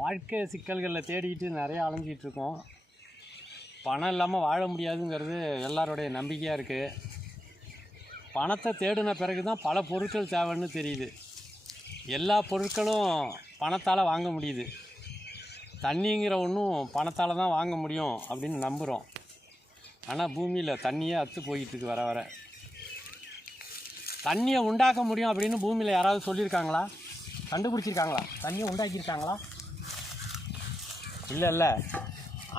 வாழ்க்கை சிக்கல்களில் தேடிக்கிட்டு நிறையா அலைஞ்சிக்கிட்டு இருக்கோம். பணம் இல்லாமல் வாழ முடியாதுங்கிறது எல்லாருடைய நம்பிக்கையாக இருக்குது. பணத்தை தேடின பிறகு தான் பல பொருட்கள் தேவைன்னு தெரியுது. எல்லா பொருட்களும் பணத்தால் வாங்க முடியுது. தண்ணிங்கிற ஒன்றும் பணத்தால் தான் வாங்க முடியும் அப்படின்னு நம்புகிறோம். ஆனால் பூமியில் தண்ணியே அத்து போயிட்டுருக்கு வர வர. தண்ணியை உண்டாக்க முடியும் அப்படின்னு பூமியில் யாராவது சொல்லியிருக்காங்களா? கண்டுபிடிச்சிருக்காங்களா? தண்ணியை உண்டாக்கியிருக்காங்களா? இல்லை.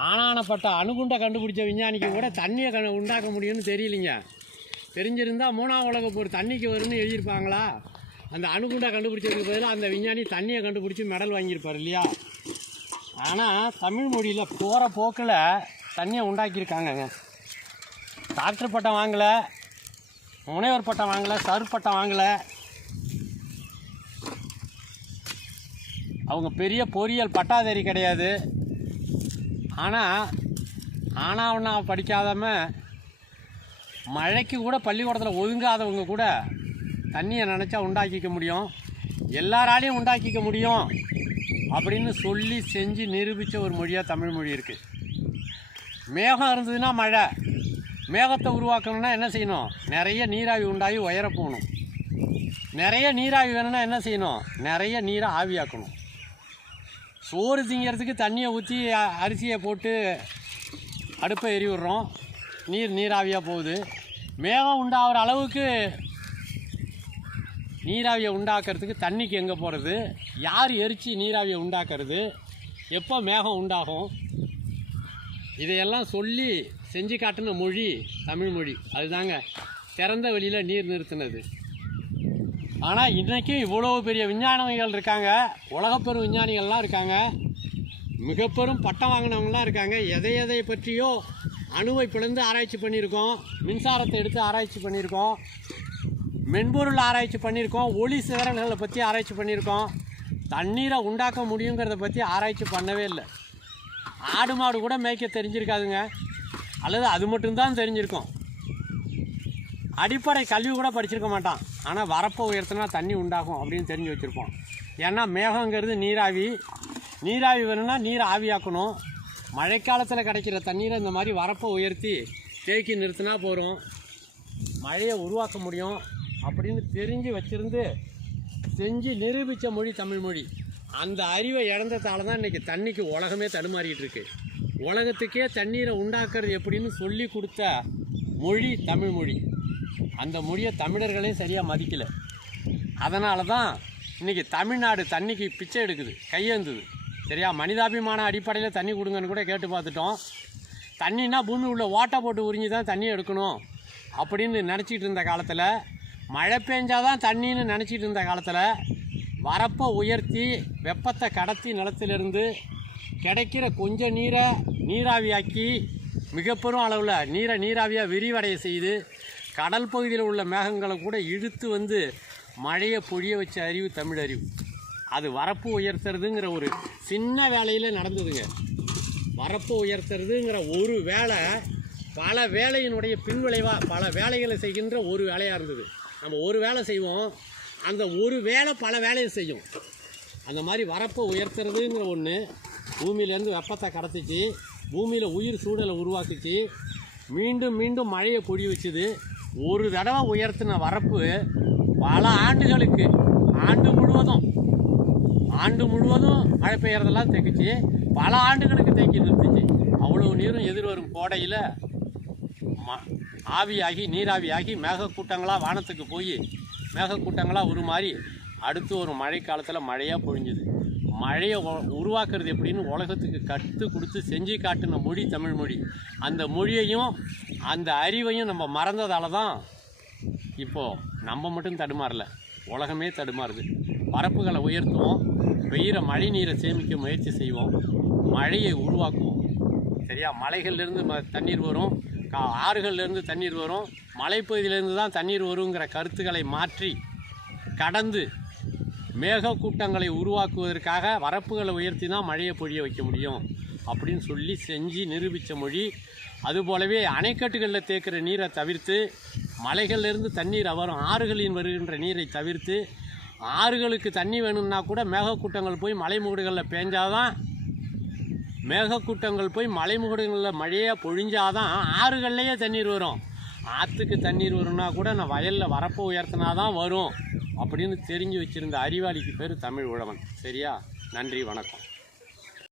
ஆனானப்பட்ட அணுகுண்டை கண்டுபிடிச்ச விஞ்ஞானிக்கு கூட தண்ணியை உண்டாக்க முடியும்னு தெரியலிங்க. தெரிஞ்சிருந்தால் 3ஆம் உலகப் போர் தண்ணிக்கு வரும்னு எழுதியிருப்பாங்களா? அந்த அணுகுண்டை கண்டுபிடிச்சதுக்கு பதிலாக அந்த விஞ்ஞானி தண்ணியை கண்டுபிடிச்சி மெடல் வாங்கியிருப்பார் இல்லையா? ஆனால் தமிழ் மொழியில் போகிற போக்கில் தண்ணியை உண்டாக்கியிருக்காங்கங்க. டாக்டர் பட்டம் வாங்கலை, முனைவர் பட்டம் வாங்கலை, சர் பட்டம் வாங்கலை. அவங்க பெரிய பொறியியல் பட்டாதாரி கிடையாது. ஆனால் படிக்காதம மழைக்கு கூட பள்ளிக்கூடத்தில் ஒதுங்காதவங்க கூட தண்ணியை நினச்சா உண்டாக்கிக்க முடியும், எல்லாராலையும் உண்டாக்கிக்க முடியும் அப்படின்னு சொல்லி செஞ்சு நிரூபித்த ஒரு மொழியாக தமிழ் மொழி இருக்குது. மேகம் இருந்ததுன்னா மழை, மேகத்தை உருவாக்கணும்னா என்ன செய்யணும்? நிறைய நீராவி உண்டாகி உயர போகணும். நிறைய நீராவி வேணும்னா என்ன செய்யணும்? நிறைய நீரை ஆவியாக்கணும். சோறு திங்கிறதுக்கு தண்ணியை ஊற்றி அரிசியை போட்டு அடுப்பை எரி விடுறோம், நீராவியாக போகுது. மேகம் உண்டாகிற அளவுக்கு நீராவியை உண்டாக்குறதுக்கு தண்ணிக்கு எங்கே போகிறது? யார் எரித்து நீராவியை உண்டாக்குறது? எப்போ மேகம் உண்டாகும்? இதையெல்லாம் சொல்லி செஞ்சு காட்டின மொழி தமிழ் மொழி. அதுதாங்க திறந்த வெளியில் நீர் நிறுத்தினது. ஆனால் இன்றைக்கும் இவ்வளோ பெரிய விஞ்ஞானிகள் இருக்காங்க, உலகப்பெரும் விஞ்ஞானிகள்லாம் இருக்காங்க, மிகப்பெரும் பட்டம் வாங்கினவங்களாம் இருக்காங்க. எதை பற்றியோ அணுவை பிளந்து ஆராய்ச்சி பண்ணியிருக்கோம், மின்சாரத்தை எடுத்து ஆராய்ச்சி பண்ணியிருக்கோம், மென்பொருள் ஆராய்ச்சி பண்ணியிருக்கோம், ஒளி சிதறல்களை பற்றி ஆராய்ச்சி பண்ணியிருக்கோம். தண்ணீரை உண்டாக்க முடியுங்கிறத பற்றி ஆராய்ச்சி பண்ணவே இல்லை. ஆடு மாடு கூட மேய்க்க தெரிஞ்சிருக்காதுங்க, அல்லது அது மட்டும்தான் தெரிஞ்சிருக்கோம். அடிப்படை கல்வி கூட படிச்சிருக்க மாட்டான். ஆனால் வரப்பை உயர்த்தினா தண்ணி உண்டாகும் அப்படின்னு தெரிஞ்சு வச்சுருப்போம். ஏன்னா மேகங்கிறது நீராவி வேணும்னா நீரை ஆவியாக்கணும். மழைக்காலத்தில் கிடைக்கிற தண்ணீரை இந்த மாதிரி வரப்பை உயர்த்தி தேக்கி நிறுத்தினா போகிறோம், மழையை உருவாக்க முடியும் அப்படின்னு தெரிஞ்சு வச்சுருந்து செஞ்சு நிரூபித்த மொழி தமிழ் மொழி. அந்த அறிவை இழந்ததால தான் இன்றைக்கி தண்ணிக்கு உலகமே தடுமாறிட்டு இருக்கு. உலகத்துக்கே தண்ணீரை உண்டாக்குறது எப்படின்னு சொல்லி கொடுத்த மொழி தமிழ் மொழி. அந்த மொழியை தமிழர்களே சரியாக மதிக்கலை. அதனால தான் இன்றைக்கி தமிழ்நாடு தண்ணிக்கு பிச்சை எடுக்குது, கையேந்துது. சரியா? மனிதாபிமான அடிப்படையில் தண்ணி கொடுங்கன்னு கூட கேட்டு பார்த்துட்டோம். தண்ணின்னா பூமி உள்ள ஓட்டை போட்டு உறிஞ்சி தான் தண்ணி எடுக்கணும் அப்படின்னு நினச்சிக்கிட்டு இருந்த காலத்தில், மழை பெஞ்சாதான் தண்ணின்னு நினச்சிட்டு இருந்த காலத்தில், வரப்பை உயர்த்தி வெப்பத்தை கடத்தி நிலத்திலிருந்து கிடைக்கிற கொஞ்சம் நீரை நீராவியாக்கி மிகப்பெரும் அளவில் நீராவியாக விரிவடைய செய்து கடல் பகுதியில் உள்ள மேகங்களை கூட இழுத்து வந்து மழையை பொழிய வச்ச அறிவு தமிழ் அறிவு. அது வரப்பு உயர்த்துறதுங்கிற ஒரு சின்ன வேலையில் நடந்ததுங்க. வரப்பு உயர்த்துறதுங்கிற ஒரு வேலை பல வேலையினுடைய பின்விளைவாக பல வேலைகளை செய்கின்ற ஒரு வேலையாக இருந்தது. நம்ம ஒரு வேலை செய்வோம், அந்த ஒரு வேலை பல வேலையை செய்யும். அந்த மாதிரி வரப்பை உயர்த்துறதுங்கிற ஒன்று பூமியிலேருந்து வெப்பத்தை கடத்திச்சு, பூமியில் உயிர் சூழலை உருவாக்குச்சு, மீண்டும் மழையை பொழி வச்சுது. ஒரு தடவை உயர்த்தின வரப்பு பல ஆண்டுகளுக்கு ஆண்டு முழுவதும் மழை பெய்யறதெல்லாம் தேக்கிச்சு, பல ஆண்டுகளுக்கு தேக்கி நிறுத்துச்சு. அவ்வளோ நீரும் எதிர்வரும் கோடையில் ஆவியாகி நீராவியாகி மேகக்கூட்டங்களாக வானத்துக்கு போய் மேகக்கூட்டங்களாக உருமாறி அடுத்து ஒரு மழை காலத்தில் மழையாக பொழிஞ்சுது. மழையை உருவாக்குறது எப்படின்னு உலகத்துக்கு கற்றுக் கொடுத்து செஞ்சு காட்டின மொழி தமிழ் மொழி. அந்த மொழியையும் அந்த அறிவையும் நம்ம மறந்ததால தான் இப்போது நம்ம மட்டும் தடுமாறல, உலகமே தடுமாறுது. பரப்புகளை உயர்த்துவோம், பெய்கிற மழை நீரை சேமிக்க முயற்சி செய்வோம், மழையை உருவாக்குவோம். சரியா? மலைகள்லேருந்து தண்ணீர் வரும், ஆறுகள்லேருந்து தண்ணீர் வரும், மலைப்பகுதியிலேருந்து தான் தண்ணீர் வருங்கிற கருத்துக்களை மாற்றி கடந்து மேகக்கூட்டங்களை உருவாக்குவதற்காக வரப்புகளை உயர்த்தி தான் மழையை பொழிய வைக்க முடியும் அப்படின்னு சொல்லி செஞ்சு நிரூபித்த மொழி. அதுபோலவே அணைக்கட்டுகளில் தேக்கிற நீரை தவிர்த்து, மலைகளிலிருந்து தண்ணீர் வரும் ஆறுகளின் வருகின்ற நீரை தவிர்த்து ஆறுகளுக்கு தண்ணி வேணும்னா கூட மேகக்கூட்டங்கள் போய் மலைமுகடுகளில் பேஞ்சாதான், மேகக்கூட்டங்கள் போய் மலைமுகடுகளில் மழையாக பொழிஞ்சாதான் ஆறுகள்லேயே தண்ணீர் வரும். ஆற்றுக்கு தண்ணீர் வரும்னா கூட நான் வயலில் வரப்போ உயர்த்தினா தான் வரும் அப்படின்னு தெரிஞ்சு வச்சுருந்த அறிவாளிக்கு பேர் தமிழ் உழவன். சரியா? நன்றி, வணக்கம்.